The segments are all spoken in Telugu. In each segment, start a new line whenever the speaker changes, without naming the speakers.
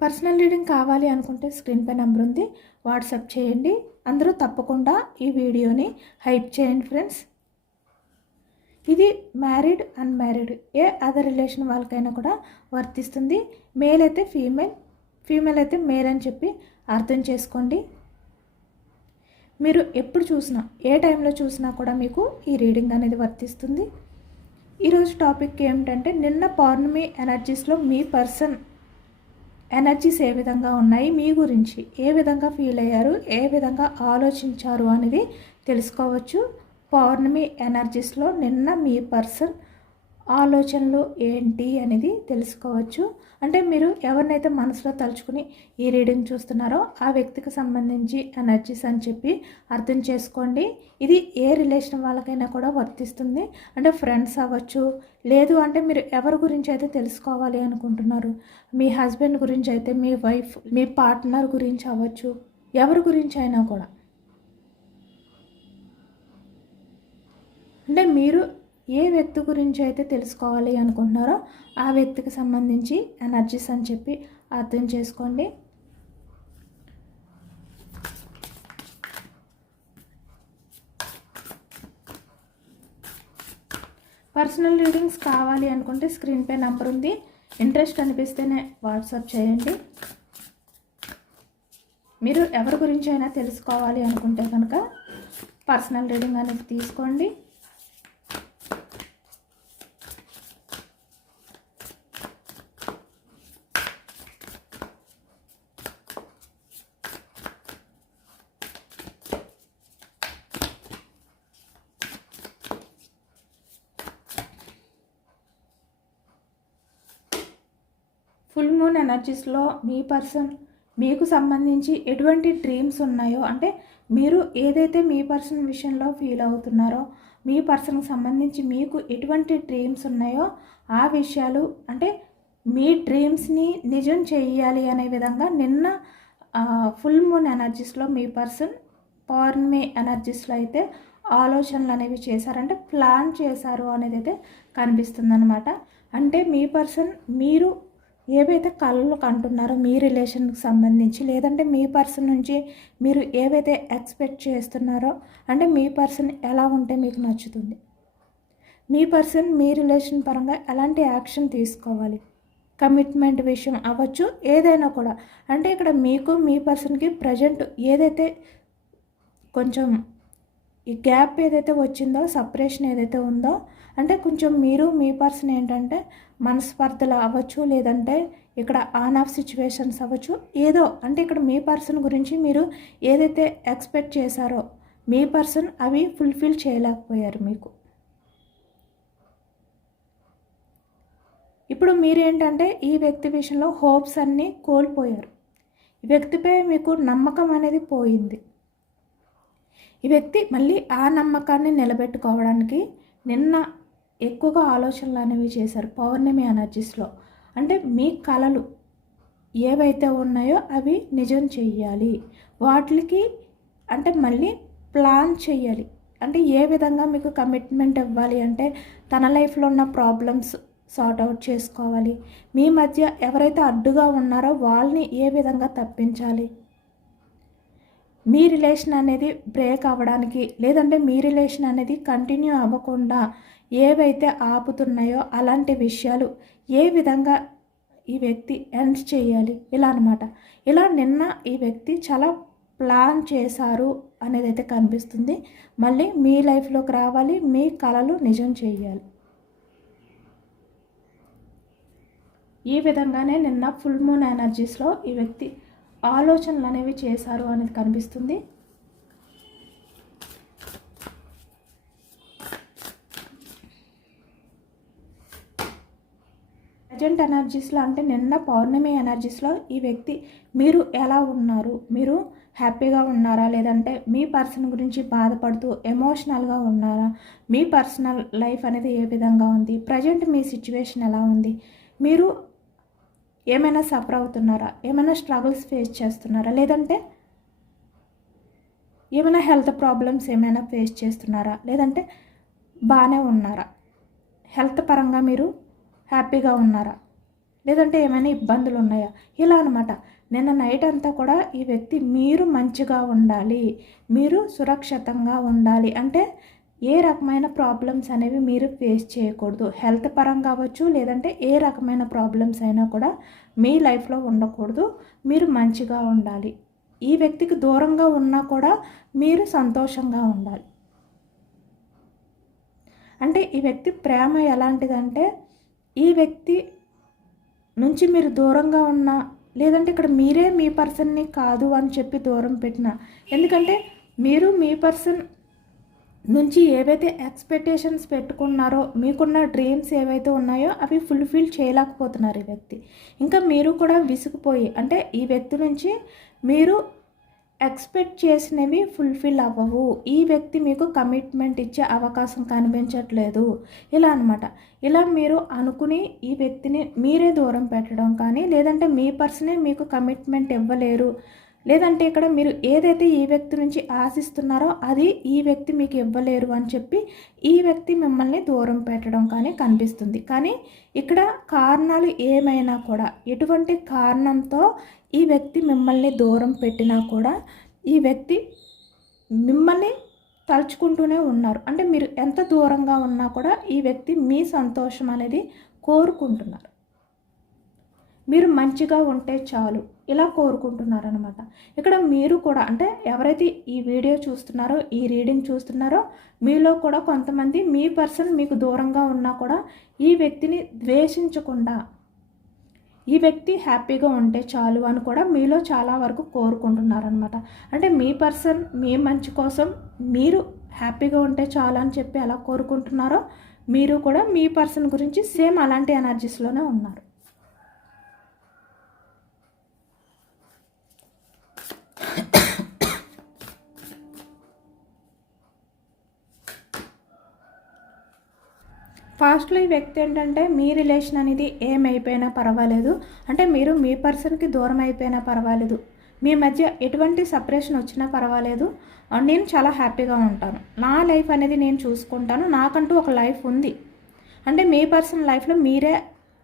పర్సనల్ రీడింగ్ కావాలి అనుకుంటే స్క్రీన్పై నెంబర్ ఉంది. వాట్సాప్ చేయండి. అందరూ తప్పకుండా ఈ వీడియోని హైప్ చేయండి ఫ్రెండ్స్. ఇది మ్యారీడ్ అన్మ్యారీడ్. ఏ అదర్ రిలేషన్ వాళ్ళకైనా కూడా వర్తిస్తుంది. మేల్ అయితే ఫీమేల్ ఫీమేల్ అయితే మేల్ అని చెప్పి అర్థం చేసుకోండి. మీరు ఎప్పుడు చూసినా ఏ టైంలో చూసినా కూడా మీకు ఈ రీడింగ్ అనేది వర్తిస్తుంది. ఈరోజు టాపిక్ ఏమిటంటే నిన్న పౌర్ణమి ఎనర్జీస్లో మీ పర్సన్ ఎనర్జీస్ ఏ విధంగా ఉన్నాయి? మీ గురించి ఏ విధంగా ఫీల్ అయ్యారు? ఏ విధంగా ఆలోచించారు? అనేది తెలుసుకోవచ్చు. పౌర్ణమి ఎనర్జీస్లో నిన్న మీ పర్సన్ ఆలోచనలు ఏంటి అనేది తెలుసుకోవచ్చు. అంటే మీరు ఎవరినైతే మనసులో తలుచుకుని ఈ రీడింగ్ చూస్తున్నారో ఆ వ్యక్తికి సంబంధించి ఎనర్జీస్ అని చెప్పి అర్థం చేసుకోండి. ఇది ఏ రిలేషన్ వాళ్ళకైనా కూడా వర్తిస్తుంది. అంటే ఫ్రెండ్స్ అవ్వచ్చు లేదు అంటే మీరు ఎవరి గురించి అయితే తెలుసుకోవాలి అనుకుంటున్నారు. మీ హస్బెండ్ గురించి అయితే మీ వైఫ్ మీ పార్ట్నర్ గురించి అవ్వచ్చు ఎవరి గురించి అయినా కూడా. అంటే మీరు ఏ వ్యక్తి గురించి అయితే తెలుసుకోవాలి అనుకుంటున్నారో ఆ వ్యక్తికి సంబంధించి ఎనర్జీస్ అని చెప్పి అర్థం చేసుకోండి. పర్సనల్ రీడింగ్స్ కావాలి అనుకుంటే స్క్రీన్ పే నెంబర్ ఉంది. ఇంట్రెస్ట్ అనిపిస్తేనే వాట్సాప్ చేయండి. మీరు ఎవరి గురించి అయినా తెలుసుకోవాలి అనుకుంటే కనుక పర్సనల్ రీడింగ్ అనేది తీసుకోండి. ఫుల్ మూన్ ఎనర్జీస్లో మీ పర్సన్ మీకు సంబంధించి ఎటువంటి డ్రీమ్స్ ఉన్నాయో అంటే మీరు ఏదైతే మీ పర్సన్ విషయంలో ఫీల్ అవుతున్నారో మీ పర్సన్కి సంబంధించి మీకు ఎటువంటి డ్రీమ్స్ ఉన్నాయో ఆ విషయాలు అంటే మీ డ్రీమ్స్ని నిజం చేయాలి అనే విధంగా నిన్న ఫుల్ మూన్ ఎనర్జీస్లో మీ పర్సన్ పౌర్ణమి ఎనర్జీస్లో అయితే ఆలోచనలు అనేవి చేశారంటే ప్లాన్ చేశారు అనేది అయితే కనిపిస్తుంది అంటే మీ పర్సన్ మీరు ఏవైతే కళలు కంటున్నారో మీ రిలేషన్కి సంబంధించి లేదంటే మీ పర్సన్ నుంచి మీరు ఏవైతే ఎక్స్పెక్ట్ చేస్తున్నారో అంటే మీ పర్సన్ ఎలా ఉంటే మీకు నచ్చుతుంది? మీ పర్సన్ మీ రిలేషన్ పరంగా ఎలాంటి యాక్షన్ తీసుకోవాలి? కమిట్మెంట్ విషయం అవ్వచ్చు ఏదైనా కూడా. అంటే ఇక్కడ మీకు మీ పర్సన్కి ప్రజెంట్ ఏదైతే కొంచెం ఈ గ్యాప్ ఏదైతే వచ్చిందో సపరేషన్ ఏదైతే ఉందో అంటే కొంచెం మీరు మీ పర్సన్ ఏంటంటే మనస్పర్ధలు అవ్వచ్చు లేదంటే ఇక్కడ ఆన్ ఆఫ్ సిచ్యువేషన్స్ అవ్వచ్చు ఏదో అంటే ఇక్కడ మీ పర్సన్ గురించి మీరు ఏదైతే ఎక్స్పెక్ట్ చేశారో మీ పర్సన్ అవి ఫుల్ఫిల్ చేయలేకపోయారు మీకు. ఇప్పుడు మీరేంటంటే ఈ వ్యక్తి విషయంలో హోప్స్ అన్నీ కోల్పోయారు. ఈ వ్యక్తిపై మీకు నమ్మకం అనేది పోయింది. ఈ వ్యక్తి మళ్ళీ ఆ నమ్మకాన్ని నిలబెట్టుకోవడానికి నిన్న ఎక్కువగా ఆలోచనలు అనేవి చేశారు. పౌర్ణమి ఎనర్జీస్లో అంటే మీ కళలు ఏవైతే ఉన్నాయో అవి నిజం చెయ్యాలి. వాటికి అంటే మళ్ళీ ప్లాన్ చేయాలి అంటే ఏ విధంగా మీకు కమిట్మెంట్ ఇవ్వాలి అంటే తన లైఫ్లో ఉన్న ప్రాబ్లమ్స్ సార్ట్ అవుట్ చేసుకోవాలి. మీ మధ్య ఎవరైతే అడ్డుగా ఉన్నారో వాళ్ళని ఏ విధంగా తప్పించాలి? మీ రిలేషన్ అనేది బ్రేక్ అవ్వడానికి లేదంటే మీ రిలేషన్ అనేది కంటిన్యూ అవ్వకుండా ఏవైతే ఆపుతున్నాయో అలాంటి విషయాలు ఏ విధంగా ఈ వ్యక్తి ఎండ్ చేయాలి? ఇలా అనమాట ఇలా నిన్న ఈ వ్యక్తి చాలా ప్లాన్ చేశారు అనేది అయితే కనిపిస్తుంది. మళ్ళీ మీ లైఫ్లోకి రావాలి మీ కళలు నిజం చేయాలి. ఈ విధంగానే నిన్న ఫుల్ మూన్ ఎనర్జీస్లో ఈ వ్యక్తి ఆలోచనలు అనేవి చేశారు అనేది కనిపిస్తుంది. ప్రజెంట్ ఎనర్జీస్లో అంటే నిన్న పౌర్ణమి ఎనర్జీస్లో ఈ వ్యక్తి మీరు ఎలా ఉన్నారు? మీరు హ్యాపీగా ఉన్నారా? లేదంటే మీ పర్సన్ గురించి బాధపడుతూ ఎమోషనల్గా ఉన్నారా? మీ పర్సనల్ లైఫ్ అనేది ఏ విధంగా ఉంది? ప్రజెంట్ మీ సిచ్యువేషన్ ఎలా ఉంది? మీరు ఏమైనా సఫర్ అవుతున్నారా? ఏమైనా స్ట్రగుల్స్ ఫేస్ చేస్తున్నారా? లేదంటే ఏమైనా హెల్త్ ప్రాబ్లమ్స్ ఏమైనా ఫేస్ చేస్తున్నారా? లేదంటే బాగానే ఉన్నారా? హెల్త్ పరంగా మీరు హ్యాపీగా ఉన్నారా? లేదంటే ఏమైనా ఇబ్బందులు ఉన్నాయా? ఇలా అనమాట నిన్న నైట్ అంతా కూడా ఈ వ్యక్తి మీరు మంచిగా ఉండాలి. మీరు సురక్షితంగా ఉండాలి. అంటే ఏ రకమైన ప్రాబ్లమ్స్ అనేవి మీరు ఫేస్ చేయకూడదు. హెల్త్ పరంగా అవ్వచ్చు లేదంటే ఏ రకమైన ప్రాబ్లమ్స్ అయినా కూడా మీ లైఫ్లో ఉండకూడదు. మీరు మంచిగా ఉండాలి. ఈ వ్యక్తికి దూరంగా ఉన్నా కూడా మీరు సంతోషంగా ఉండాలి. అంటే ఈ వ్యక్తి ప్రేమ ఎలాంటిదంటే ఈ వ్యక్తి నుంచి మీరు దూరంగా ఉన్నా లేదంటే ఇక్కడ మీరే మీ పర్సన్ని కాదు అని చెప్పి దూరం పెట్టిన. ఎందుకంటే మీరు మీ పర్సన్ నుంచి ఏవైతే ఎక్స్పెక్టేషన్స్ పెట్టుకున్నారో మీకున్న డ్రీమ్స్ ఏవైతే ఉన్నాయో అవి ఫుల్ఫిల్ చేయలేకపోతున్నారు ఈ వ్యక్తి. ఇంకా మీరు కూడా విసిగిపోయి అంటే ఈ వ్యక్తి నుంచి మీరు ఎక్స్పెక్ట్ చేసినవి ఫుల్ఫిల్ అవ్వవు. ఈ వ్యక్తి మీకు కమిట్మెంట్ ఇచ్చే అవకాశం కనిపించట్లేదు. ఇలా అనమాట ఇలా మీరు అనుకుని ఈ వ్యక్తిని మీరే దూరం పెట్టడం కానీ లేదంటే మీ పర్సనే మీకు కమిట్మెంట్ ఇవ్వలేరు. లేదంటే ఇక్కడ మీరు ఏదైతే ఈ వ్యక్తి నుంచి ఆశిస్తున్నారో అది ఈ వ్యక్తి మీకు ఇవ్వలేరు అని చెప్పి ఈ వ్యక్తి మిమ్మల్ని దూరం పెట్టడం కానీ కనిపిస్తుంది. కానీ ఇక్కడ కారణాలు ఏమైనా కూడా ఎటువంటి కారణంతో ఈ వ్యక్తి మిమ్మల్ని దూరం పెట్టినా కూడా ఈ వ్యక్తి మిమ్మల్ని తలుచుకుంటూనే ఉన్నారు. అంటే మీరు ఎంత దూరంగా ఉన్నా కూడా ఈ వ్యక్తి మీ సంతోషం అనేది కోరుకుంటున్నారు. మీరు మంచిగా ఉంటే చాలు. ఇలా కోరుకుంటున్నారనమాట ఇక్కడ మీరు కూడా అంటే ఎవరైతే ఈ వీడియో చూస్తున్నారో ఈ రీడింగ్ చూస్తున్నారో మీలో కూడా కొంతమంది మీ పర్సన్ మీకు దూరంగా ఉన్నా కూడా ఈ వ్యక్తిని ద్వేషించకుండా ఈ వ్యక్తి హ్యాపీగా ఉంటే చాలు అని కూడా మీలో చాలా వరకు కోరుకుంటున్నారనమాట అంటే మీ పర్సన్ మీ మంచి కోసం మీరు హ్యాపీగా ఉంటే చాలు అని చెప్పి ఎలా కోరుకుంటున్నారో మీరు కూడా మీ పర్సన్ గురించి సేమ్ అలాంటి ఎనర్జీస్లోనే ఉన్నారు. ఫాస్ట్లో ఈ వ్యక్తి ఏంటంటే మీ రిలేషన్ అనేది ఏమైపోయినా పర్వాలేదు. అంటే మీరు మీ పర్సన్కి దూరం అయిపోయినా పర్వాలేదు. మీ మధ్య ఎటువంటి సపరేషన్ వచ్చినా పర్వాలేదు. నేను చాలా హ్యాపీగా ఉంటాను. నా లైఫ్ అనేది నేను చూసుకుంటాను. నాకంటూ ఒక లైఫ్ ఉంది. అంటే మీ పర్సన్ లైఫ్లో మీరే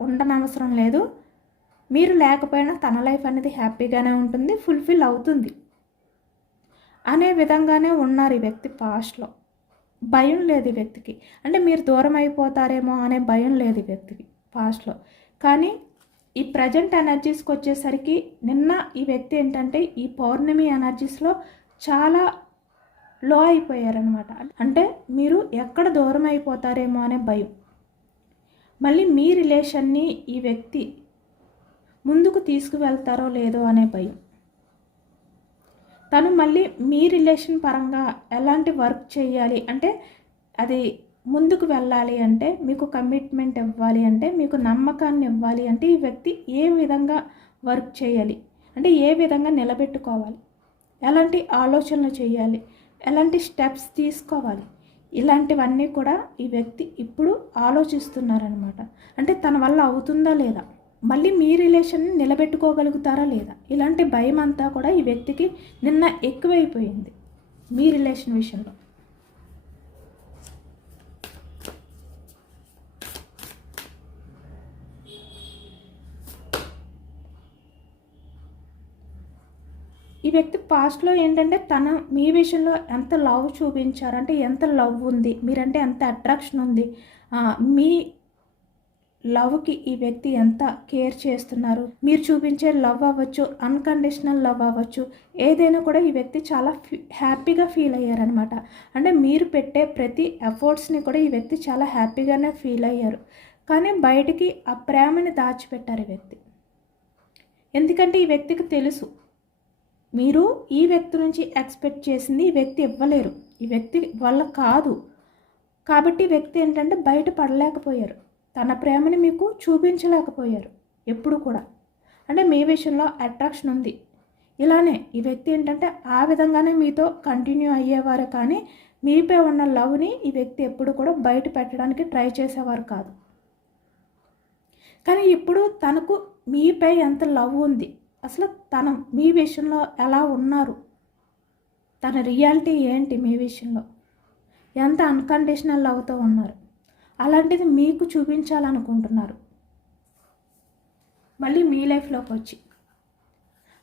ఉండనవసరం లేదు. మీరు లేకపోయినా తన లైఫ్ అనేది హ్యాపీగానే ఉంటుంది. ఫుల్ఫిల్ అవుతుంది. అనే విధంగానే ఉన్నారు ఈ వ్యక్తి పాస్ట్లో భయం లేదు వ్యక్తికి. అంటే మీరు దూరం అయిపోతారేమో అనే భయం లేదు ఈ వ్యక్తికి పాస్ట్లో కానీ ఈ ప్రజెంట్ ఎనర్జీస్కి వచ్చేసరికి నిన్న ఈ వ్యక్తి ఏంటంటే ఈ పౌర్ణమి ఎనర్జీస్లో చాలా లో అయిపోయారనమాట అంటే మీరు ఎక్కడ దూరం అయిపోతారేమో అనే భయం. మళ్ళీ మీ రిలేషన్ని ఈ వ్యక్తి ముందుకు తీసుకువెళ్తారో లేదో అనే భయం. తను మళ్ళీ మీ రిలేషన్ పరంగా ఎలాంటి వర్క్ చేయాలి? అంటే అది ముందుకు వెళ్ళాలి అంటే మీకు కమిట్మెంట్ ఇవ్వాలి అంటే మీకు నమ్మకాన్ని ఇవ్వాలి అంటే ఈ వ్యక్తి ఏ విధంగా వర్క్ చేయాలి? అంటే ఏ విధంగా నిలబెట్టుకోవాలి? ఎలాంటి ఆలోచనలు చేయాలి? ఎలాంటి స్టెప్స్ తీసుకోవాలి? ఇలాంటివన్నీ కూడా ఈ వ్యక్తి ఇప్పుడు ఆలోచిస్తున్నారనమాట అంటే తన వల్ల అవుతుందా లేదా? మళ్ళీ మీ రిలేషన్ని నిలబెట్టుకోగలుగుతారా లేదా? ఇలాంటి భయం అంతా కూడా ఈ వ్యక్తికి నిన్న ఎక్కువైపోయింది మీ రిలేషన్ విషయంలో. ఈ వ్యక్తి పాస్ట్లో ఏంటంటే తన మీ విషయంలో ఎంత లవ్ చూపించారు? అంటే ఎంత లవ్ ఉంది? మీరంటే ఎంత అట్రాక్షన్ ఉంది? మీ లవ్కి ఈ వ్యక్తి ఎంత కేర్ చేస్తున్నారు? మీరు చూపించే లవ్ అవ్వచ్చు అన్కండిషనల్ లవ్ అవ్వచ్చు ఏదైనా కూడా ఈ వ్యక్తి చాలా హ్యాపీగా ఫీల్ అయ్యారనమాట అంటే మీరు పెట్టే ప్రతి ఎఫర్ట్స్ని కూడా ఈ వ్యక్తి చాలా హ్యాపీగానే ఫీల్ అయ్యారు. కానీ బయటికి ఆ ప్రేమని దాచిపెట్టారు ఈ వ్యక్తి. ఎందుకంటే ఈ వ్యక్తికి తెలుసు మీరు ఈ వ్యక్తి నుంచి ఎక్స్పెక్ట్ చేసింది ఈ వ్యక్తి ఇవ్వలేరు. ఈ వ్యక్తి వల్ల కాదు. కాబట్టి వ్యక్తి ఏంటంటే బయట పడలేకపోయారు. తన ప్రేమని మీకు చూపించలేకపోయారు ఎప్పుడు కూడా. అంటే మీ విషయంలో అట్రాక్షన్ ఉంది. ఇలానే ఈ వ్యక్తి ఏంటంటే ఆ విధంగానే మీతో కంటిన్యూ అయ్యేవారు కానీ మీపై ఉన్న లవ్ని ఈ వ్యక్తి ఎప్పుడు కూడా బయట పెట్టడానికి ట్రై చేసేవారు కాదు. కానీ ఇప్పుడు తనకు మీపై ఎంత లవ్ ఉంది అసలు తన మీ విషయంలో ఎలా ఉన్నారు తన రియాలిటీ ఏంటి మీ విషయంలో ఎంత అన్కండిషనల్ లవ్తో ఉన్నారు అలాంటిది మీకు చూపించాలనుకుంటున్నారు. మళ్ళీ మీ లైఫ్లోకి వచ్చి.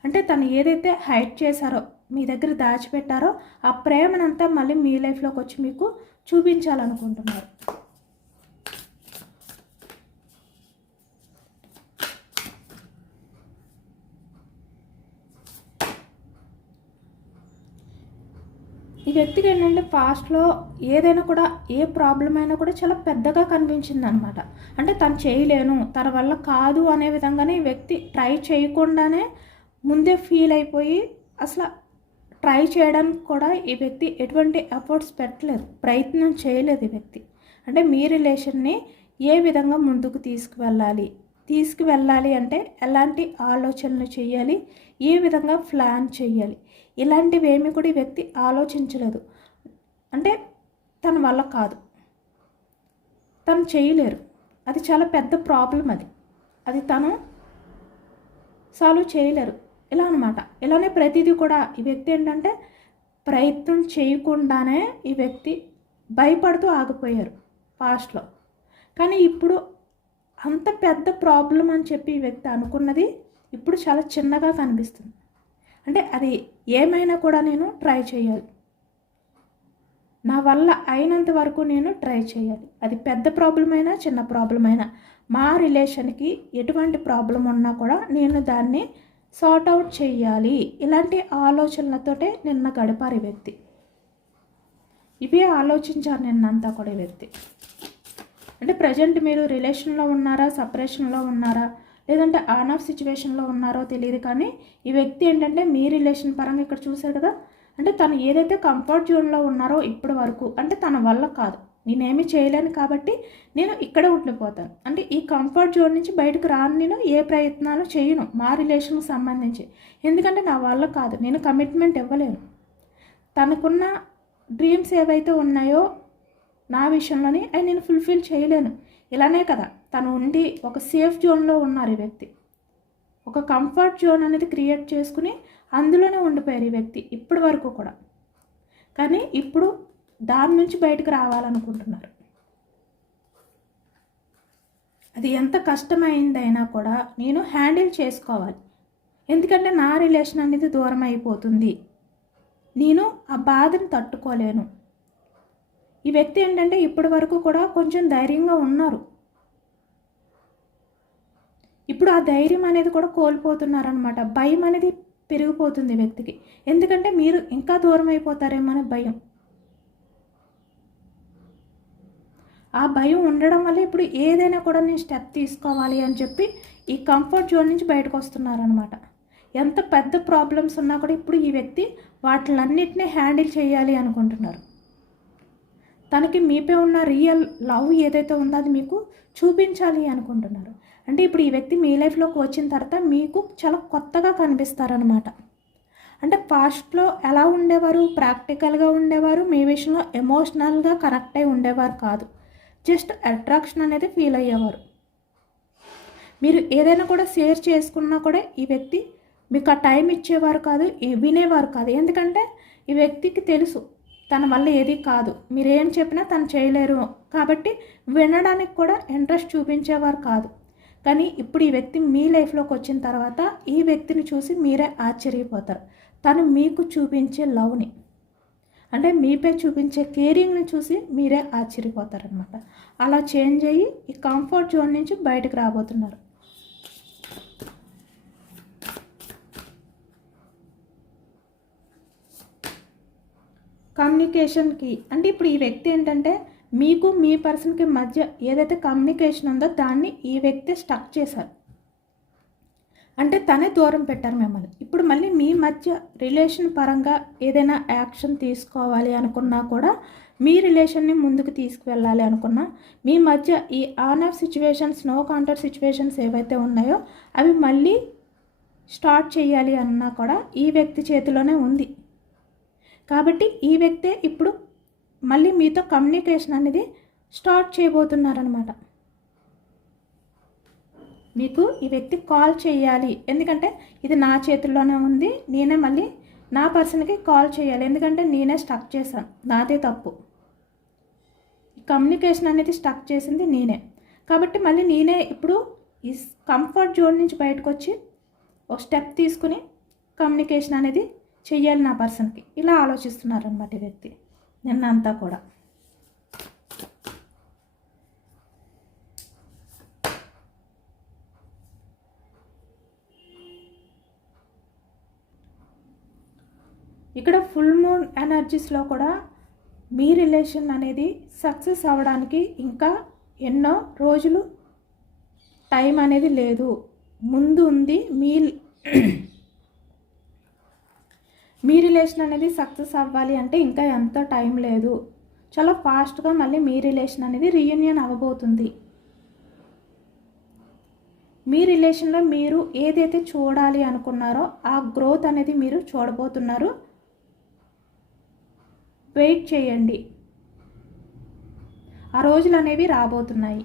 అంటే తను ఏదైతే హైడ్ చేశారో మీ దగ్గర దాచిపెట్టారో ఆ ప్రేమనంతా మళ్ళీ మీ లైఫ్లోకి వచ్చి మీకు చూపించాలనుకుంటున్నారు. వ్యక్తికి ఏంటంటే పాస్ట్లో ఏదైనా కూడా ఏ ప్రాబ్లం అయినా కూడా చాలా పెద్దగా కనిపించింది అనమాట అంటే తను చేయలేను తన వల్ల కాదు అనే విధంగానే ఈ వ్యక్తి ట్రై చేయకుండానే ముందే ఫీల్ అయిపోయి అసలు ట్రై చేయడానికి కూడా ఈ వ్యక్తి ఎటువంటి ఎఫర్ట్స్ పెట్టలేదు ప్రయత్నం చేయలేదు ఈ వ్యక్తి. అంటే మీ రిలేషన్ని ఏ విధంగా ముందుకు తీసుకువెళ్ళాలి? తీసుకువెళ్ళాలి అంటే ఎలాంటి ఆలోచనలు చేయాలి? ఏ విధంగా ప్లాన్ చేయాలి? ఇలాంటివి ఏమి కూడా ఈ వ్యక్తి ఆలోచించలేదు. అంటే తన వల్ల కాదు. తను చేయలేరు. అది చాలా పెద్ద ప్రాబ్లం అది. అది తను సాల్వ్ చేయలేరు. ఇలా అనమాట ఇలానే ప్రతిదీ కూడా ఈ వ్యక్తి ఏంటంటే ప్రయత్నం చేయకుండానే ఈ వ్యక్తి భయపడుతూ ఆగిపోయారు పాస్ట్లో కానీ ఇప్పుడు అంత పెద్ద ప్రాబ్లం అని చెప్పి ఈ వ్యక్తి అనుకున్నది ఇప్పుడు చాలా చిన్నగా కనిపిస్తుంది. అంటే అది ఏమైనా కూడా నేను ట్రై చేయాలి. నా వల్ల అయినంత వరకు నేను ట్రై చేయాలి. అది పెద్ద ప్రాబ్లం అయినా చిన్న ప్రాబ్లం అయినా మా రిలేషన్కి ఎటువంటి ప్రాబ్లం ఉన్నా కూడా నేను దాన్ని సార్ట్ అవుట్ చేయాలి. ఇలాంటి ఆలోచనలతోటే నిన్న గడిపారు ఈ వ్యక్తి. ఇవే ఆలోచించారు నిన్నంతా కూడా ఈ వ్యక్తి. అంటే ప్రజెంట్ మీరు రిలేషన్లో ఉన్నారా సపరేషన్లో ఉన్నారా? లేదంటే ఆన్ ఆఫ్ సిచ్యువేషన్లో ఉన్నారో తెలియదు కానీ ఈ వ్యక్తి ఏంటంటే మీ రిలేషన్ పరంగా ఇక్కడ చూశారు కదా? అంటే తను ఏదైతే కంఫర్ట్ జోన్లో ఉన్నారో ఇప్పటి వరకు అంటే తన వల్ల కాదు. నేనేమి చేయలేను కాబట్టి నేను ఇక్కడే ఉండిపోతాను. అంటే ఈ కంఫర్ట్ జోన్ నుంచి బయటకు రాను నేను ఏ ప్రయత్నాలు చేయను మా రిలేషన్కి సంబంధించి. ఎందుకంటే నా వల్ల కాదు. నేను కమిట్మెంట్ ఇవ్వలేను. తనకున్న డ్రీమ్స్ ఏవైతే ఉన్నాయో నా విషయంలోని అవి నేను ఫుల్ఫిల్ చేయలేను. ఇలానే కదా తను ఉండి ఒక సేఫ్ జోన్లో ఉన్నారు ఈ వ్యక్తి. ఒక కంఫర్ట్ జోన్ అనేది క్రియేట్ చేసుకుని అందులోనే ఉండిపోయారు ఈ వ్యక్తి ఇప్పటి వరకు కూడా. కానీ ఇప్పుడు దాని నుంచి బయటకు రావాలనుకుంటున్నారు. అది ఎంత కష్టమైందైనా కూడా నేను హ్యాండిల్ చేసుకోవాలి. ఎందుకంటే నా రిలేషన్ అనేది దూరం అయిపోతుంది. నేను ఆ బాధను తట్టుకోలేను. ఈ వ్యక్తి ఏంటంటే ఇప్పటి వరకు కూడా కొంచెం ధైర్యంగా ఉన్నారు. ఇప్పుడు ఆ ధైర్యం అనేది కూడా కోల్పోతున్నారనమాట భయం అనేది పెరిగిపోతుంది వ్యక్తికి. ఎందుకంటే మీరు ఇంకా దూరం అయిపోతారేమో అనే భయం. ఆ భయం ఉండడం వల్ల ఇప్పుడు ఏదైనా కూడా నేను స్టెప్ తీసుకోవాలి అని చెప్పి ఈ కంఫర్ట్ జోన్ నుంచి బయటకు వస్తున్నారనమాట ఎంత పెద్ద ప్రాబ్లమ్స్ ఉన్నా కూడా ఇప్పుడు ఈ వ్యక్తి వాటిలన్నిటినీ హ్యాండిల్ చేయాలి అనుకుంటున్నారు. తనకి మీపై ఉన్న రియల్ లవ్ ఏదైతే ఉందో అది మీకు చూపించాలి అనుకుంటున్నారు. అంటే ఇప్పుడు ఈ వ్యక్తి మీ లైఫ్లోకి వచ్చిన తర్వాత మీకు చాలా కొత్తగా కనిపిస్తారనమాట అంటే ఫాస్ట్లో ఎలా ఉండేవారు? ప్రాక్టికల్గా ఉండేవారు? మీ విషయంలో ఎమోషనల్గా కనెక్ట్ అయి ఉండేవారు కాదు. జస్ట్ అట్రాక్షన్ అనేది ఫీల్ అయ్యేవారు. మీరు ఏదైనా కూడా షేర్ చేసుకున్నా కూడా ఈ వ్యక్తి మీకు ఆ టైం ఇచ్చేవారు కాదు వినేవారు కాదు. ఎందుకంటే ఈ వ్యక్తికి తెలుసు తన వల్ల ఏది కాదు. మీరేం చెప్పినా తను చేయలేరు. కాబట్టి వినడానికి కూడా ఇంట్రెస్ట్ చూపించేవారు కాదు. కానీ ఇప్పుడు ఈ వ్యక్తి మీ లైఫ్లోకి వచ్చిన తర్వాత ఈ వ్యక్తిని చూసి మీరే ఆశ్చర్యపోతారు. తను మీకు చూపించే లవ్ని. అంటే మీపై చూపించే కేరింగ్ని చూసి మీరే ఆశ్చర్యపోతారనమాట అలా చేంజ్ అయ్యి ఈ కంఫర్ట్ జోన్ నుంచి బయటకు రాబోతున్నారు. కమ్యూనికేషన్కి. అంటే ఇప్పుడు ఈ వ్యక్తి ఏంటంటే మీకు మీ పర్సన్కి మధ్య ఏదైతే కమ్యూనికేషన్ ఉందో దాన్ని ఈ వ్యక్తి స్టక్ చేశారు. అంటే తనే దూరం పెట్టారు మిమ్మల్ని. ఇప్పుడు మళ్ళీ మీ మధ్య రిలేషన్ పరంగా ఏదైనా యాక్షన్ తీసుకోవాలి అనుకున్నా కూడా మీ రిలేషన్ని ముందుకు తీసుకువెళ్ళాలి అనుకున్నా మీ మధ్య ఈ on off situations no counter situations ఏవైతే ఉన్నాయో అవి మళ్ళీ స్టార్ట్ చేయాలి అన్నా కూడా ఈ వ్యక్తి చేతిలోనే ఉంది. కాబట్టి ఈ వ్యక్తే ఇప్పుడు మళ్ళీ మీతో కమ్యూనికేషన్ అనేది స్టార్ట్ చేయబోతున్నారనమాట మీకు ఈ వ్యక్తి కాల్ చేయాలి. ఎందుకంటే ఇది నా చేతుల్లోనే ఉంది. నేనే మళ్ళీ నా పర్సన్కి కాల్ చేయాలి. ఎందుకంటే నేనే స్టక్ చేశాను. నాదే తప్పు. కమ్యూనికేషన్ అనేది స్టక్ చేసింది నేనే. కాబట్టి మళ్ళీ నేనే ఇప్పుడు ఈ కంఫర్ట్ జోన్ నుంచి బయటకు వచ్చి ఒక స్టెప్ తీసుకుని కమ్యూనికేషన్ అనేది చెయ్యాలి నా పర్సన్కి. ఇలా ఆలోచిస్తున్నారనమాట ఈ వ్యక్తి. నిన్న అంతా కూడా. ఇక్కడ ఫుల్ మూన్ ఎనర్జీస్లో కూడా మీ రిలేషన్ అనేది సక్సెస్ అవ్వడానికి ఇంకా ఎన్నో రోజులు టైం అనేది లేదు. ముందు ఉంది మీ మీ రిలేషన్ అనేది సక్సెస్ అవ్వాలి అంటే ఇంకా ఎంత టైం లేదు. చాలా ఫాస్ట్గా మళ్ళీ మీ రిలేషన్ అనేది రీయూనియన్ అవ్వబోతుంది. మీ రిలేషన్లో మీరు ఏదైతే చూడాలి అనుకున్నారో ఆ గ్రోత్ అనేది మీరు చూడబోతున్నారు. వెయిట్ చేయండి. ఆ రోజులు అనేవి రాబోతున్నాయి.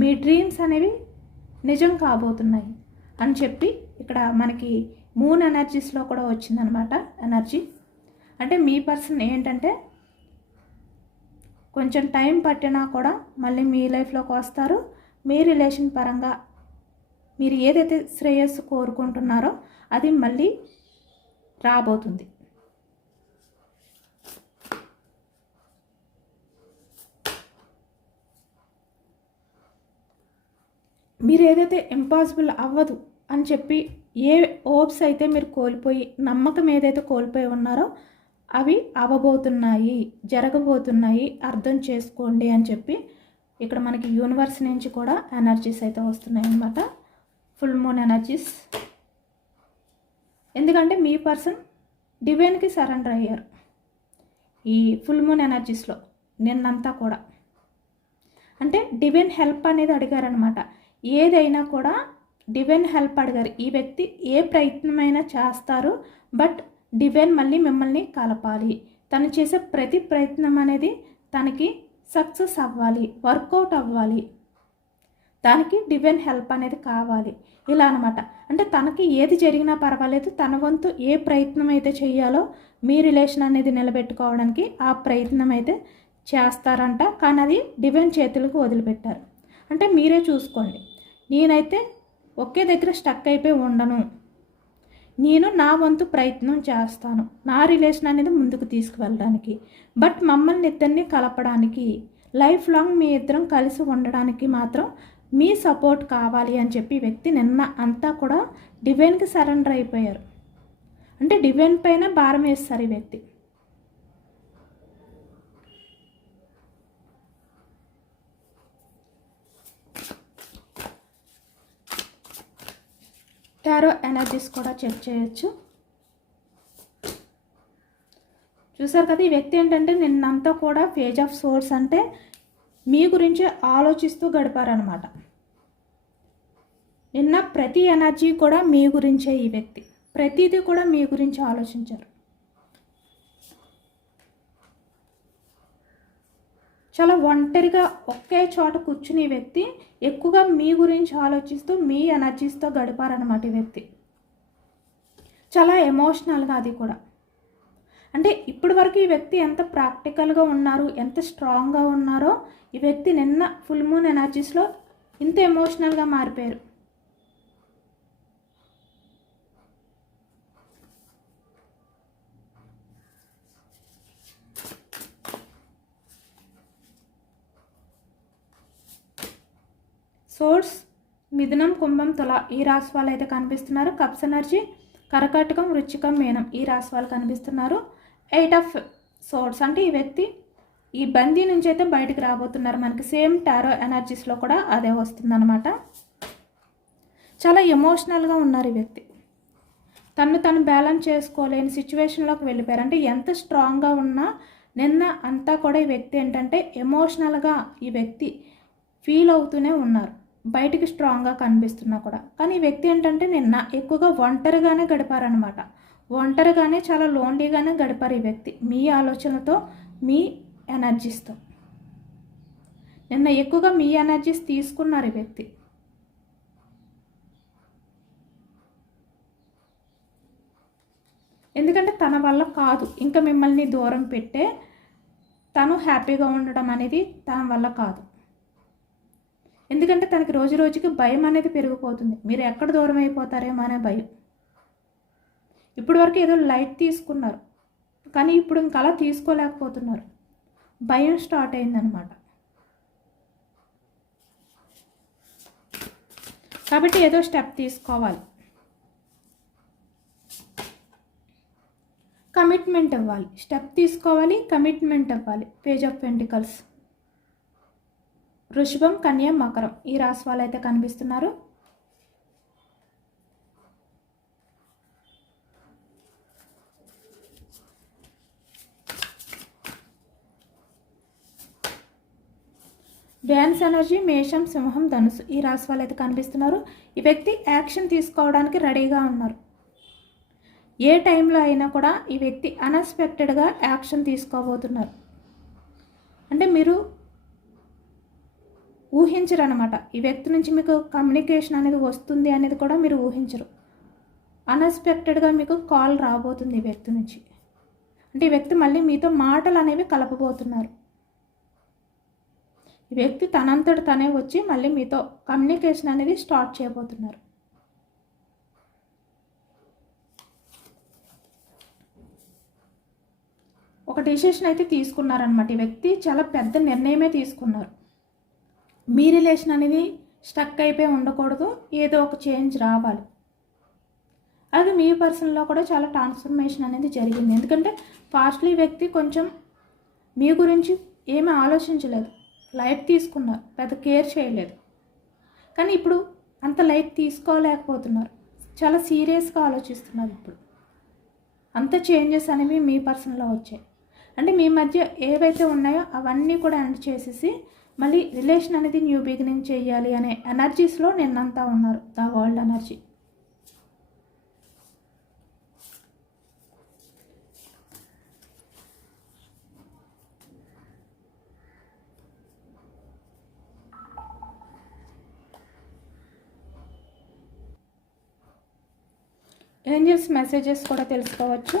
మీ డ్రీమ్స్ అనేవి నిజం కాబోతున్నాయి అని చెప్పి ఇక్కడ మనకి మూన్ ఎనర్జీస్లో కూడా వచ్చిందనమాట ఎనర్జీ. అంటే మీ పర్సన్ ఏంటంటే కొంచెం టైం పట్టినా కూడా మళ్ళీ మీ లైఫ్లోకి వస్తారు. మీ రిలేషన్ పరంగా మీరు ఏదైతే శ్రేయస్సు కోరుకుంటున్నారో అది మళ్ళీ రాబోతుంది. మీరు ఏదైతే ఇంపాసిబుల్ అవ్వదు అని చెప్పి ఏ ఓప్స్ అయితే మీరు కోల్పోయి నమ్మకం ఏదైతే కోల్పోయి ఉన్నారో అవి అవ్వబోతున్నాయి జరగబోతున్నాయి అర్థం చేసుకోండి అని చెప్పి ఇక్కడ మనకి యూనివర్స్ నుంచి కూడా ఎనర్జీస్ అయితే వస్తున్నాయి అన్నమాట. ఫుల్ మూన్ ఎనర్జీస్ ఎందుకంటే మీ పర్సన్ డివైన్కి సరెండర్ అయ్యారు. ఈ ఫుల్ మూన్ ఎనర్జీస్లో నిన్నంతా కూడా. అంటే డివైన్ హెల్ప్ అనేది అడిగారనమాట ఏదైనా కూడా డివైన్ హెల్ప్ అడిగారు. ఈ వ్యక్తి ఏ ప్రయత్నమైనా చేస్తారు బట్ డివైన్ మళ్ళీ మిమ్మల్ని కలపాలి. తను చేసే ప్రతి ప్రయత్నం అనేది తనకి సక్సెస్ అవ్వాలి వర్కౌట్ అవ్వాలి. దానికి డివైన్ హెల్ప్ అనేది కావాలి. ఇలా అనమాట అంటే తనకి ఏది జరిగినా పర్వాలేదు తన వంతు ఏ ప్రయత్నం అయితే చేయాలో మీ రిలేషన్ అనేది నిలబెట్టుకోవడానికి ఆ ప్రయత్నం అయితే చేస్తారంట. కానీ అది డివైన్ చేతులకు వదిలిపెట్టారు. అంటే మీరే చూసుకోండి. నేనైతే ఒకే దగ్గర స్టక్ అయిపోయి ఉండను. నేను నా వంతు ప్రయత్నం చేస్తాను. నా రిలేషన్ అనేది ముందుకు తీసుకువెళ్ళడానికి. బట్ మమ్మల్ని ఇద్దరిని కలపడానికి లైఫ్ లాంగ్ మీ ఇద్దరం కలిసి ఉండడానికి మాత్రం మీ సపోర్ట్ కావాలి అని చెప్పి వ్యక్తి నిన్న అంతా కూడా డివైన్కి సరెండర్ అయిపోయారు. అంటే డివైన్ పైన భారం వేస్తారు ఈ వ్యక్తి. టారో ఎనర్జీస్ కూడా చెక్ చేయొచ్చు. చూసారు కదా ఈ వ్యక్తి ఏంటంటే నిన్నంతా కూడా పేజ్ ఆఫ్ సోర్స్ అంటే మీ గురించే ఆలోచిస్తూ గడిపారనమాట నిన్న ప్రతి ఎనర్జీ కూడా మీ గురించే ఈ వ్యక్తి. ప్రతిదీ కూడా మీ గురించి ఆలోచించారు. చాలా ఒంటరిగా ఒకే చోట కూర్చుని ఈ వ్యక్తి ఎక్కువగా మీ గురించి ఆలోచిస్తూ మీ ఎనర్జీస్తో గడిపారనమాట ఈ వ్యక్తి. చాలా ఎమోషనల్గా అది కూడా. అంటే ఇప్పటి వరకు ఈ వ్యక్తి ఎంత ప్రాక్టికల్గా ఉన్నారు ఎంత స్ట్రాంగ్గా ఉన్నారో ఈ వ్యక్తి నిన్న ఫుల్ మూన్ ఎనర్జీస్లో ఇంత ఎమోషనల్గా మారిపోయారు. సోర్స్ మిథునం కుంభం తుల ఈ రాశి వాళ్ళు అయితే కనిపిస్తున్నారు. కప్స్ ఎనర్జీ కరకటకం వృచ్చికం మేనం ఈ రాశి వాళ్ళు కనిపిస్తున్నారు. ఎయిట్ ఆఫ్ సోర్స్ అంటే ఈ వ్యక్తి ఈ బందీ నుంచి అయితే బయటికి రాబోతున్నారు. మనకి సేమ్ టారో ఎనర్జీస్లో కూడా అదే వస్తుందన్నమాట. చాలా ఎమోషనల్గా ఉన్నారు ఈ వ్యక్తి. తను తను బ్యాలెన్స్ చేసుకోలేని సిచ్యువేషన్లోకి వెళ్ళిపోయారు. అంటే ఎంత స్ట్రాంగ్గా ఉన్నా నిన్న అంతా కూడా ఈ వ్యక్తి ఏంటంటే ఎమోషనల్గా ఈ వ్యక్తి ఫీల్ అవుతూనే ఉన్నారు. బయటికి స్ట్రాంగ్గా కనిపిస్తున్నా కూడా. కానీ ఈ వ్యక్తి ఏంటంటే నిన్న ఎక్కువగా ఒంటరిగానే గడిపారనమాట ఒంటరిగానే చాలా లోన్లీగానే గడిపారు ఈ వ్యక్తి. మీ ఆలోచనలతో మీ ఎనర్జీస్తో నిన్న ఎక్కువగా మీ ఎనర్జీస్ తీసుకున్నారు ఈ వ్యక్తి. ఎందుకంటే తన వల్ల కాదు. ఇంకా మిమ్మల్ని దూరం పెట్టే తను హ్యాపీగా ఉండడం అనేది తన వల్ల కాదు. ఎందుకంటే తనకి రోజు రోజుకి భయం అనేది పెరిగిపోతుంది. మీరు ఎక్కడ దూరం అయిపోతారేమో అనే భయం. ఇప్పటి వరకు ఏదో లైట్ తీసుకున్నారు. కానీ ఇప్పుడు ఇంకా అలా తీసుకోలేకపోతున్నారు. భయం స్టార్ట్ అయిందనమాట కాబట్టి ఏదో స్టెప్ తీసుకోవాలి. కమిట్మెంట్ ఇవ్వాలి. స్టెప్ తీసుకోవాలి కమిట్మెంట్ ఇవ్వాలి. Page of pentacles. వృషభం కన్య మకరం. ఈ రాశి వాళ్ళు అయితే కనిపిస్తున్నారు. డ్యాన్స్ ఎనర్జీ మేషం సింహం ధనుసు ఈ రాశి వాళ్ళు అయితే కనిపిస్తున్నారు. ఈ వ్యక్తి యాక్షన్ తీసుకోవడానికి రెడీగా ఉన్నారు. ఏ టైంలో అయినా కూడా ఈ వ్యక్తి అన్ఎక్స్పెక్టెడ్గా యాక్షన్ తీసుకోబోతున్నారు. అంటే మీరు ఊహించరు అనమాట ఈ వ్యక్తి నుంచి మీకు కమ్యూనికేషన్ అనేది వస్తుంది అనేది కూడా మీరు ఊహించరు. అన్ఎక్స్పెక్టెడ్గా మీకు కాల్ రాబోతుంది ఈ వ్యక్తి నుంచి. అంటే ఈ వ్యక్తి మళ్ళీ మీతో మాటలు అనేవి కలపబోతున్నారు. ఈ వ్యక్తి తనంతట తనే వచ్చి మళ్ళీ మీతో కమ్యూనికేషన్ అనేది స్టార్ట్ చేయబోతున్నారు. ఒక డిసిషన్ అయితే తీసుకున్నారనమాట ఈ వ్యక్తి చాలా పెద్ద నిర్ణయమే తీసుకున్నారు. మీ రిలేషన్ అనేది స్టక్ అయిపోయి ఉండకూడదు. ఏదో ఒక చేంజ్ రావాలి. అది మీ పర్సన్లో కూడా చాలా ట్రాన్స్ఫర్మేషన్ అనేది జరిగింది. ఎందుకంటే ఫాస్ట్లీ వ్యక్తి కొంచెం మీ గురించి ఏమీ ఆలోచించలేదు. లైట్ తీసుకున్నారు. పెద్ద కేర్ చేయలేదు. కానీ ఇప్పుడు అంత లైట్ తీసుకోలేకపోతున్నారు. చాలా సీరియస్గా ఆలోచిస్తున్నారు ఇప్పుడు. అంత చేంజెస్ అనేవి మీ పర్సన్లో వచ్చాయి. అంటే మీ మధ్య ఏవైతే ఉన్నాయో అవన్నీ కూడా ఎండ్ చేసేసి మళ్ళీ రిలేషన్ అనేది న్యూ బిగినింగ్ చేయాలి అనే ఎనర్జీస్లో నిన్నంతా ఉన్నారు. The world energy angels messages కూడా తెలుసుకోవచ్చు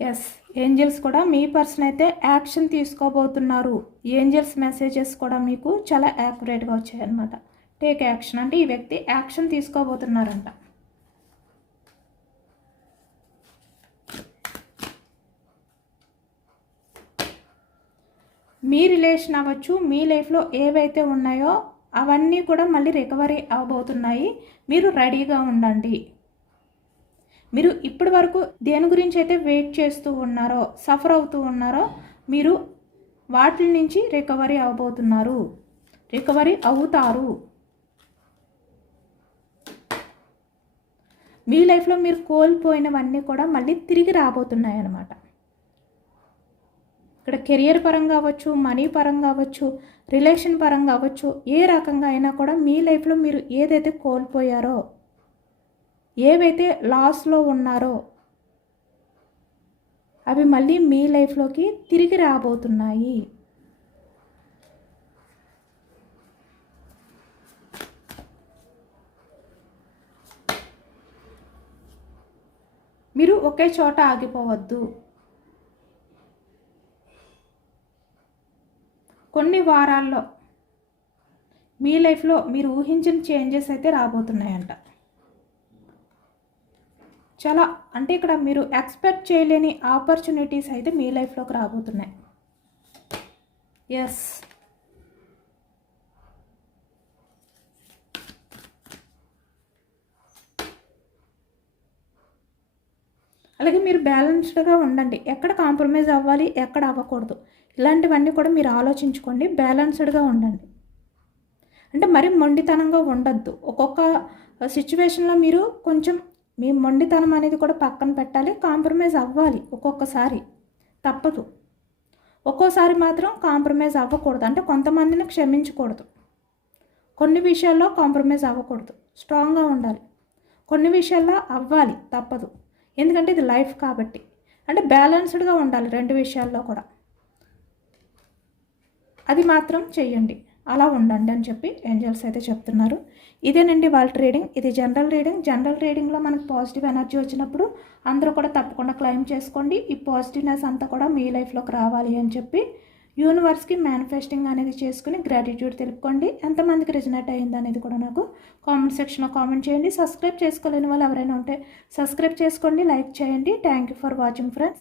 ఎస్ ఏంజల్స్ కూడా మీ పర్సన్ అయితే యాక్షన్ తీసుకోబోతున్నారు. ఏంజల్స్ మెసేజెస్ కూడా మీకు చాలా యాక్యురేట్గా వచ్చాయన్నమాట. టేక్ యాక్షన్ అంటే ఈ వ్యక్తి యాక్షన్ తీసుకోబోతున్నారంట. మీ రిలేషన్ అవ్వచ్చు మీ లైఫ్లో ఏవైతే ఉన్నాయో అవన్నీ కూడా మళ్ళీ రికవరీ అవబోతున్నాయి మీరు రెడీగా ఉండండి. మీరు ఇప్పటి వరకు దేని గురించి అయితే వెయిట్ చేస్తూ ఉన్నారో సఫర్ అవుతూ ఉన్నారో మీరు వాటి నుంచి రికవరీ అవబోతున్నారు. రికవరీ అవుతారు. మీ లైఫ్లో మీరు కోల్పోయినవన్నీ కూడా మళ్ళీ తిరిగి రాబోతున్నాయి అన్నమాట ఇక్కడ కెరియర్ పరంగా అవ్వచ్చు మనీ పరంగా అవ్వచ్చు రిలేషన్ పరంగా అవ్వచ్చు ఏ రకంగా అయినా కూడా మీ లైఫ్లో మీరు ఏదైతే కోల్పోయారో ఏవైతే లాస్లో ఉన్నారో అవి మళ్ళీ మీ లైఫ్లోకి తిరిగి రాబోతున్నాయి. మీరు ఒకే చోట ఆగిపోవద్దు. కొన్ని వారాల్లో మీ లైఫ్లో మీరు ఊహించిన చేంజెస్ అయితే రాబోతున్నాయంట. చాలా అంటే ఇక్కడ మీరు ఎక్స్పెక్ట్ చేయలేని ఆపర్చునిటీస్ అయితే మీ లైఫ్లోకి రాబోతున్నాయి. ఎస్ అలాగే మీరు బ్యాలెన్స్డ్గా ఉండండి. ఎక్కడ కాంప్రమైజ్ అవ్వాలి ఎక్కడ అవ్వకూడదు. ఇలాంటివన్నీ కూడా మీరు ఆలోచించుకోండి బ్యాలెన్స్డ్గా ఉండండి. అంటే మరీ మొండితనంగా ఉండద్దు. ఒక్కొక్క సిచ్యువేషన్లో మీరు కొంచెం మీ మొండితనం అనేది కూడా పక్కన పెట్టాలి కాంప్రమైజ్ అవ్వాలి ఒక్కొక్కసారి. తప్పదు. ఒక్కోసారి మాత్రం కాంప్రమైజ్ అవ్వకూడదు. అంటే కొంతమందిని క్షమించకూడదు. కొన్ని విషయాల్లో కాంప్రమైజ్ అవ్వకూడదు. స్ట్రాంగ్గా ఉండాలి. కొన్ని విషయాల్లో అవ్వాలి. తప్పదు. ఎందుకంటే ఇది లైఫ్ కాబట్టి. అంటే బ్యాలెన్స్డ్గా ఉండాలి రెండు విషయాల్లో కూడా. అది మాత్రం చెయ్యండి. అలా ఉండండి అని చెప్పి ఏంజల్స్ అయితే చెప్తున్నారు. ఇదేనండి వాళ్ళ ట్రేడింగ్. ఇది జనరల్ రీడింగ్ జనరల్ రీడింగ్లో మనకు పాజిటివ్ ఎనర్జీ వచ్చినప్పుడు అందరూ కూడా తప్పకుండా క్లెయిమ్ చేసుకోండి. ఈ పాజిటివ్నెస్ అంతా కూడా మీ లైఫ్లోకి రావాలి అని చెప్పి యూనివర్స్కి మేనిఫెస్టింగ్ అనేది చేసుకుని గ్రాటిట్యూడ్ తెలుపుకోండి. ఎంతమందికి రిజనేట్ అయ్యింది అనేది కూడా నాకు కామెంట్ సెక్షన్లో కామెంట్ చేయండి. సబ్స్క్రైబ్ చేసుకోలేని వాళ్ళు ఎవరైనా ఉంటే సబ్స్క్రైబ్ చేసుకోండి లైక్ చేయండి. Thank you for watching friends.